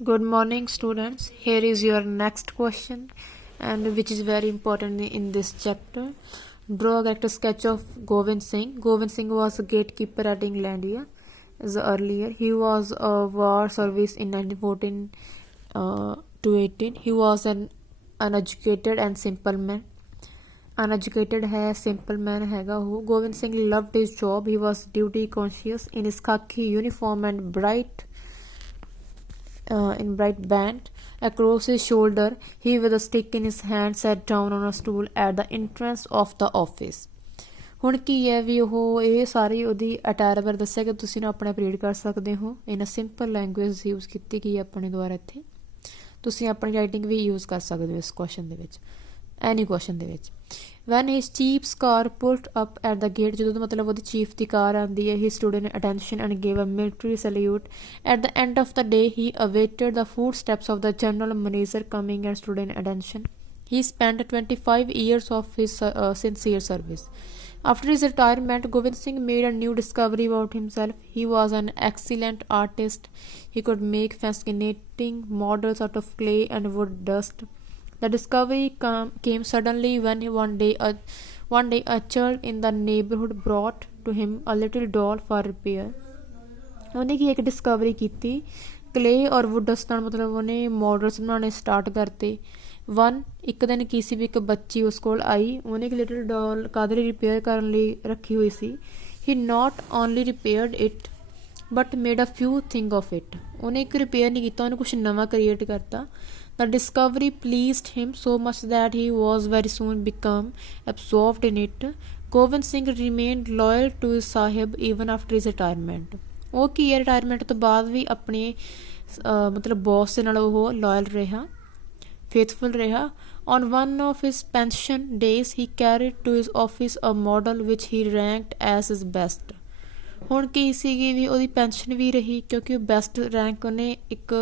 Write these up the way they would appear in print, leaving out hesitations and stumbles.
Good morning, students. Here is your next question, and which is very important in this chapter. Draw a character sketch of Gobind Singh. Gobind Singh was a gatekeeper at Englandia. As earlier, he was a war service in 1914 to 18. He was an uneducated and simple man. Uneducated है, simple man हैगा वो. Gobind Singh loved his job. He was duty conscious in his khaki uniform and bright band across his shoulder. He with a stick in his hand sat down on a stool at the entrance of the office. ਹੁਣ ਕੀ ਹੈ ਵੀ ਉਹ ਇਹ ਸਾਰੀ ਉਹਦੀ attire ਬਾਰੇ ਦੱਸਿਆ ਕਿ ਤੁਸੀਂ ਨਾ ਆਪਣੇ ਰੀਡ ਕਰ ਸਕਦੇ ਹੋ ਇਨ ਅ ਸਿੰਪਲ ਲੈਂਗੁਏਜ ਯੂਜ਼ ਕੀਤੀ ਗਈ ਆਪਣੇ ਦੁਆਰਾ ਇੱਥੇ. ਤੁਸੀਂ ਆਪਣੀ ਰਾਈਟਿੰਗ ਵੀ ਯੂਜ਼ ਕਰ ਸਕਦੇ ਹੋ ਇਸ ਕੁਐਸਚਨ ਦੇ ਵਿੱਚ, ਐਨੀ ਕੁਐਸਚਨ ਦੇ ਵਿੱਚ. Van his ਚੀਫ's car pulled up at the gate, ਜਦੋਂ ਮਤਲਬ ਉਹਦੀ ਚੀਫ ਦੀ ਕਾਰ ਆਉਂਦੀ ਹੈ, he stood in attention and gave a military salute. At the end of the day, he awaited the footsteps of the general manager coming and stood in attention. He spent 25 years of his sincere service. After his retirement, Gobind Singh made a new discovery about himself. He was an excellent artist. He could make fascinating models out of clay and wood dust. The discovery came suddenly when one day a child in the neighborhood brought to him a little doll for repair. ਉਹਨੇ ਕੀ ਇੱਕ Discovery ਕੀਤੀ, ਕਲੇ ਔਰ wood dust ਨਾਲ ਮਤਲਬ ਉਹਨੇ models ਬਣਾਉਣੇ start ਕਰਤੇ. ਇੱਕ ਦਿਨ ਕੀ ਸੀ ਵੀ ਇੱਕ ਬੱਚੀ ਉਸ ਕੋਲ ਆਈ, ਉਹਨੇ ਇੱਕ ਲਿਟਲ ਡੋਲ ਕਾਹਦੇ ਲਈ ਰਿਪੇਅਰ ਕਰਨ ਲਈ ਰੱਖੀ ਹੋਈ ਸੀ. He not only repaired it but made a few thing of it. ਉਹਨੇ ਇੱਕ ਰਿਪੇਅਰ ਨਹੀਂ ਕੀਤਾ, ਉਹਨੇ ਕੁਛ ਨਵਾਂ ਕ੍ਰੀਏਟ ਕਰਤਾ. The discovery pleased him so much that he was very soon become absorbed in it. Gobind Singh remained loyal to his Sahib even after his retirement. ਉਹ ਕੀ ਹੈ, ਰਿਟਾਇਰਮੈਂਟ ਤੋਂ ਬਾਅਦ ਵੀ ਆਪਣੇ ਮਤਲਬ ਬੌਸ ਦੇ ਨਾਲ ਉਹ ਲੋਇਲ ਰਿਹਾ, faithful ਰਿਹਾ. On one of his pension days, he carried to his office a model which he ranked as his best. ਹੁਣ ਕੀ ਸੀਗੀ ਵੀ ਉਹਦੀ ਪੈਨਸ਼ਨ ਵੀ ਰਹੀ ਕਿਉਂਕਿ ਉਹ ਬੈਸਟ ਰੈਂਕ ਉਹਨੇ ਇੱਕ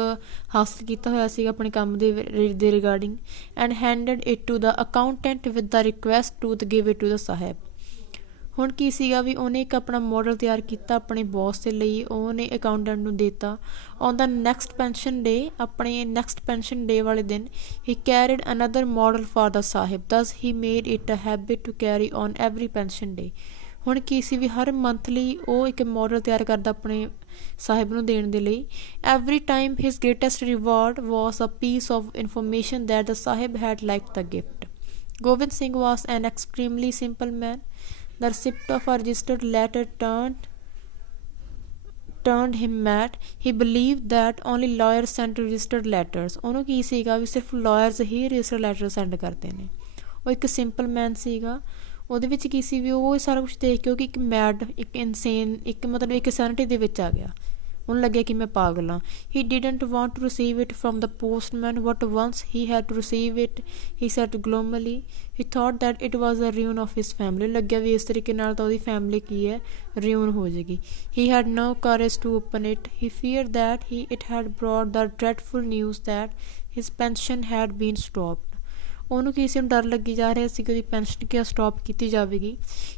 ਹਾਸਲ ਕੀਤਾ ਹੋਇਆ ਸੀਗਾ ਆਪਣੇ ਕੰਮ ਦੇ regarding. And handed it to the accountant with the request to give it to the sahib. ਹੁਣ ਕੀ ਸੀਗਾ ਵੀ ਉਹਨੇ ਇੱਕ ਆਪਣਾ ਮਾਡਲ ਤਿਆਰ ਕੀਤਾ ਆਪਣੇ ਬੌਸ ਦੇ ਲਈ, ਉਹਨੇ ਅਕਾਊਂਟੈਂਟ ਨੂੰ ਦਿੱਤਾ. On the next pension day, ਆਪਣੇ ਨੈਕਸਟ ਪੈਨਸ਼ਨ ਡੇ ਵਾਲੇ ਦਿਨ, he carried another model for the sahib. Thus he made it a habit to carry on every pension day. ਹੁਣ ਕੀ ਸੀ ਵੀ ਹਰ ਮੰਥਲੀ ਉਹ ਇੱਕ ਮਾਡਲ ਤਿਆਰ ਕਰਦਾ ਆਪਣੇ ਸਾਹਿਬ ਨੂੰ ਦੇਣ ਦੇ ਲਈ. Every time his greatest reward was a piece of information that the sahib had liked the gift. Gobind Singh was an extremely simple man. The receipt of a registered letter turned him mad. He believed that only lawyers sent registered letters. ਉਹਨੂੰ ਕੀ ਸੀਗਾ ਵੀ ਸਿਰਫ lawyers ਹੀ registered letter send ਕਰਦੇ ਨੇ. ਉਹ ਇੱਕ simple ਮੈਨ ਸੀਗਾ. ਉਹਦੇ ਵਿੱਚ ਕੀ ਸੀ ਵੀ ਉਹ ਸਾਰਾ ਕੁਛ ਦੇਖ ਕੇ ਉਹ ਇੱਕ ਮੈਡ, ਇੱਕ ਇਨਸੇਨ, ਇੱਕ ਮਤਲਬ ਇੱਕ ਸੈਨਿਟੀ ਦੇ ਵਿੱਚ ਆ ਗਿਆ. ਉਹਨੂੰ ਲੱਗਿਆ ਕਿ ਮੈਂ ਪਾਗਲ ਹਾਂ. he didn't want to receive it from the postman but once he had to receive it, he said gloomily. he thought that it was the ruin of his family. ਲੱਗਿਆ ਵੀ ਇਸ ਤਰੀਕੇ ਨਾਲ ਤਾਂ ਉਹਦੀ ਫੈਮਿਲੀ ਕੀ ਹੈ, ruin ਹੋ ਜਾਏਗੀ. he had no courage to open it. he feared that it had brought the dreadful news that his pension had been stopped. ਉਹਨੂੰ ਕਿਸੇ ਨੂੰ ਡਰ ਲੱਗੀ ਜਾ ਰਿਹਾ ਸੀ ਕਿ ਉਹਦੀ ਪੈਨਸ਼ਨ ਕਿਆ ਸਟੋਪ ਕੀਤੀ ਜਾਵੇਗੀ.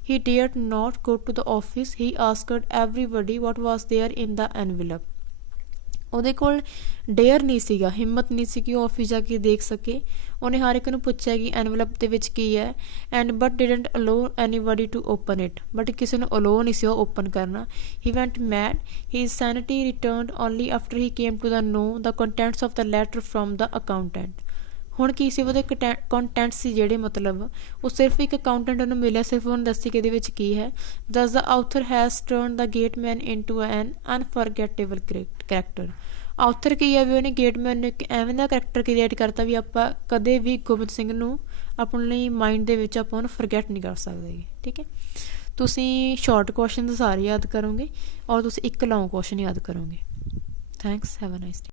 he dared not go to the office. he asked everybody what was there in the envelope. ਉਹਦੇ ਕੋਲ ਡੇਅਰ ਨਹੀਂ ਸੀਗਾ, ਹਿੰਮਤ ਨਹੀਂ ਸੀ ਕਿ ਉਹ ਆਫਿਸ ਜਾ ਕੇ ਦੇਖ ਸਕੇ. ਉਹਨੇ ਹਰ ਇੱਕ ਨੂੰ ਪੁੱਛਿਆ ਕਿ ਐਨਵਲਪ ਦੇ ਵਿੱਚ ਕੀ ਹੈ, and but didn't allow anybody to open it. But ਕਿਸੇ ਨੂੰ ਅਲੋ ਨਹੀਂ ਸੀ ਉਹ ਓਪਨ ਕਰਨਾ. He went mad. His sanity returned only after he came to the know the contents of the letter from the accountant. ਹੁਣ ਕੀ ਸੀ ਉਹਦੇ content ਸੀ ਜਿਹੜੇ ਮਤਲਬ ਉਹ ਸਿਰਫ ਇੱਕ ਅਕਾਊਂਟੈਂਟ ਨੂੰ ਮਿਲਿਆ, ਸਿਰਫ ਉਹਨੂੰ ਦੱਸੀ ਕਿ ਇਹਦੇ ਵਿੱਚ ਕੀ ਹੈ. Thus the author has turn the gateman into an unforgettable character. Author ਕੀ ਹੈ ਵੀ ਉਹਨੇ ਗੇਟਮੈਨ ਨੂੰ ਇੱਕ ਐਵੇਂ ਦਾ ਕਰੈਕਟਰ ਕ੍ਰੀਏਟ ਕਰਤਾ ਵੀ ਆਪਾਂ ਕਦੇ ਵੀ ਗੋਬਿੰਦ ਸਿੰਘ ਨੂੰ ਆਪਣੇ ਮਾਈਂਡ ਦੇ ਵਿੱਚ ਆਪਾਂ ਉਹਨੂੰ ਫਰਗੈਟ ਨਹੀਂ ਕਰ ਸਕਦੇ. ਠੀਕ ਹੈ, ਤੁਸੀਂ ਸ਼ਾਰਟ ਕੁਐਸਚਨ ਸਾਰੇ ਯਾਦ ਕਰੋਗੇ ਔਰ ਤੁਸੀਂ ਇੱਕ ਲੌਂਗ ਕੁਐਸਚਨ ਯਾਦ ਕਰੋਗੇ. Thanks, have a nice day.